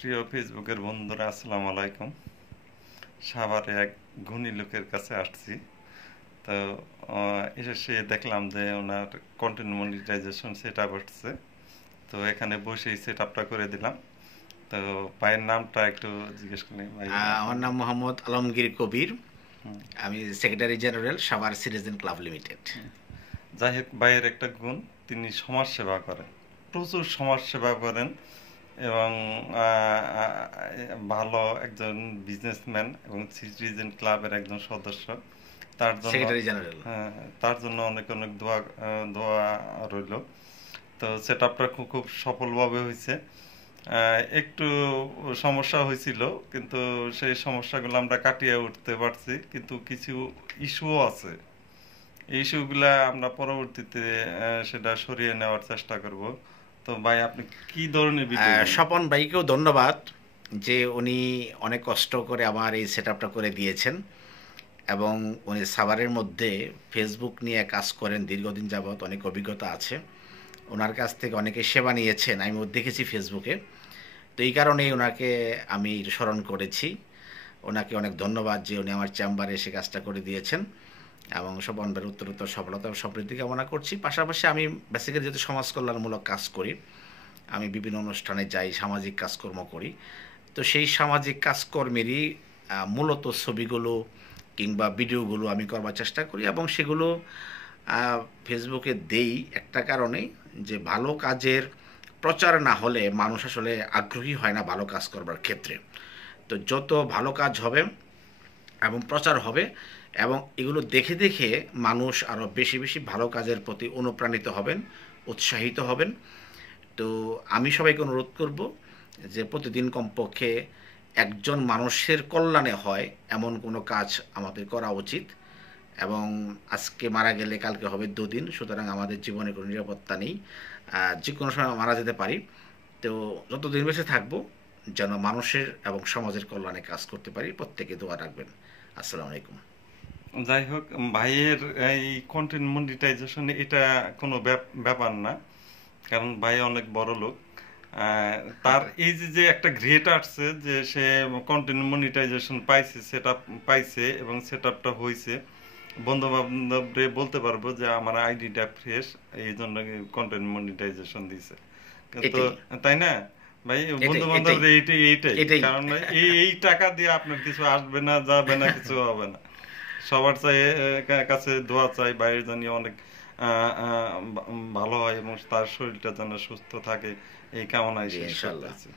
প্রিয় ফেসবুকের বন্ধুরা, আসসালামু আলাইকুম। সাভারে এক গুণী লোকের কাছে আসছি। তো এসে দেখলাম যে ওনার কন্টেন্ট মনিটাইজেশন সেট আপ হচ্ছে। তো এখানে বসেই সেট আপটা করে দিলাম। তো ভাইয়ের নামটা একটু জিজ্ঞেস করি ভাই। আমার নাম মোহাম্মদ আলমগীর কবির। হুম, আমি secretary general Savar citizen club limited. হুম। যাই হোক, ভাইয়ের একটা গুণ, তিনি সমাজ সেবা করেন, প্রচুর সমাজ সেবা করেন এবং ভালো একজন বিজনেসম্যান এবং সিটিজেন ক্লাবের একজন সদস্য। তার জন্য সেক্রেটারি জেনারেল। তার জন্য অনেক অনেক দোয়া রইল। তো সেট আপটা খুব খুব সফলভাবে হয়েছে। একটু সমস্যা হয়েছিল, কিন্তু সেই সমস্যাগুলো আমরা কাটিয়ে উঠতে পারছি, কিন্তু কিছু ইস্যুও আছে। এই ইস্যুগুলা আমরা পরবর্তীতে সেটা সরিয়ে নেওয়ার চেষ্টা করব। তো ভাই, আপনি কি ধরনের ভিডিও বানান? স্বপন ভাইকেও ধন্যবাদ যে উনি অনেক কষ্ট করে আমার এই সেট আপটা করে দিয়েছেন, এবং উনি সাভারের মধ্যে ফেসবুক নিয়ে কাজ করেন, দীর্ঘদিন যাবৎ অনেক অভিজ্ঞতা আছে। ওনার কাছ থেকে অনেকে সেবা নিয়েছেন, আমি দেখেছি ফেসবুকে। তো এই কারণেই ওনাকে আমি স্মরণ করেছি। ওনাকে অনেক ধন্যবাদ যে উনি আমার চেম্বারে এসে কাজটা করে দিয়েছেন, এবং সবার উত্তরোত্তর সফলতা ও সমৃদ্ধি কামনা করছি। পাশাপাশি আমি বেসিক্যালি যেহেতু সমাজ কল্যাণমূলক কাজ করি, আমি বিভিন্ন অনুষ্ঠানে যাই, সামাজিক কাজকর্ম করি। তো সেই সামাজিক কাজকর্মেরই মূলত ছবিগুলো কিংবা ভিডিওগুলো আমি করবার চেষ্টা করি, এবং সেগুলো ফেসবুকে দেই একটা কারণে, যে ভালো কাজের প্রচার না হলে মানুষ আসলে আগ্রহী হয় না ভালো কাজ করবার ক্ষেত্রে। তো যত ভালো কাজ হবে এবং প্রচার হবে, এবং এগুলো দেখে দেখে মানুষ আরও বেশি বেশি ভালো কাজের প্রতি অনুপ্রাণিত হবেন, উৎসাহিত হবেন। তো আমি সবাইকে অনুরোধ করব যে প্রতিদিন কমপক্ষে একজন মানুষের কল্যাণে হয় এমন কোনো কাজ আমাদের করা উচিত। এবং আজকে মারা গেলে কালকে হবে দুদিন, সুতরাং আমাদের জীবনে কোনো নিরাপত্তা নেই, যে কোনো সময় মারা যেতে পারি। তো যতদিন বেঁচে থাকবো যেন মানুষের এবং সমাজের কল্যাণে কাজ করতে পারি, প্রত্যেকে দোয়া রাখবেন। আসসালামু আলাইকুম। যাই হোক, ভাইয়ের এই কন্টেন্ট মনিটাইজেশন এটা কোনো ব্যাপার না, কারণ ভাই অনেক বড় লোক। তার এই যে যে একটা গ্রেট আসছে যে সে কন্টেন্ট মনিটাইজেশন পাইছে, সেট আপ পাইছে এবং সেট আপটা হয়েছে। বন্ধু বান্ধবরে বলতে পারবো যে আমার আইডিটা ফ্রেশ, এই জন্য কন্টেন্ট মনিটাইজেশন দিছে। কিন্তু এটাই তাই না ভাই, এটাই বন্ধু বান্ধব এটাই এইটাই এইটাই এটাই কারণ এই টাকা দিয়ে আপনার কিছু আসবে না, যাবে না, কিছু হবে না। সবার চাই কাছে দোয়া চাই বাইরে জানি অনেক ভালো হয় এবং তার শরীরটা যেন সুস্থ থাকে, এই কামনায় জি, শেষ ইনশাল্লাহ। করতেছি।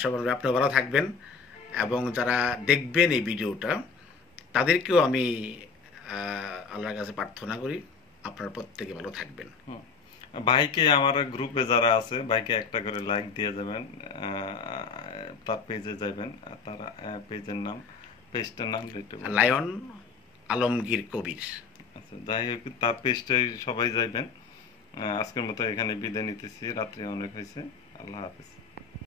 সবার আপনি ভালো থাকবেন, এবং যারা দেখবেন এই ভিডিওটা তাদেরকেও আমি আল্লাহর কাছে প্রার্থনা করি আপনারা প্রত্যেকে ভালো থাকবেন। হুম। ভাইকে আমার গ্রুপে যারা আছে, ভাইকে একটা করে লাইক দিয়ে যাবেন। তার পেজে যাবেন, তার পেজের নাম, পেজটার নাম একটু বলুন। লায়ন আলমগীর কবির। আচ্ছা, যাই হোক, তার পেজটাই সবাই যাইবেন। আজকের মতো এখানে বিদায় নিতেছি, রাত্রি অনেক হয়েছে। আল্লাহ হাফেজ।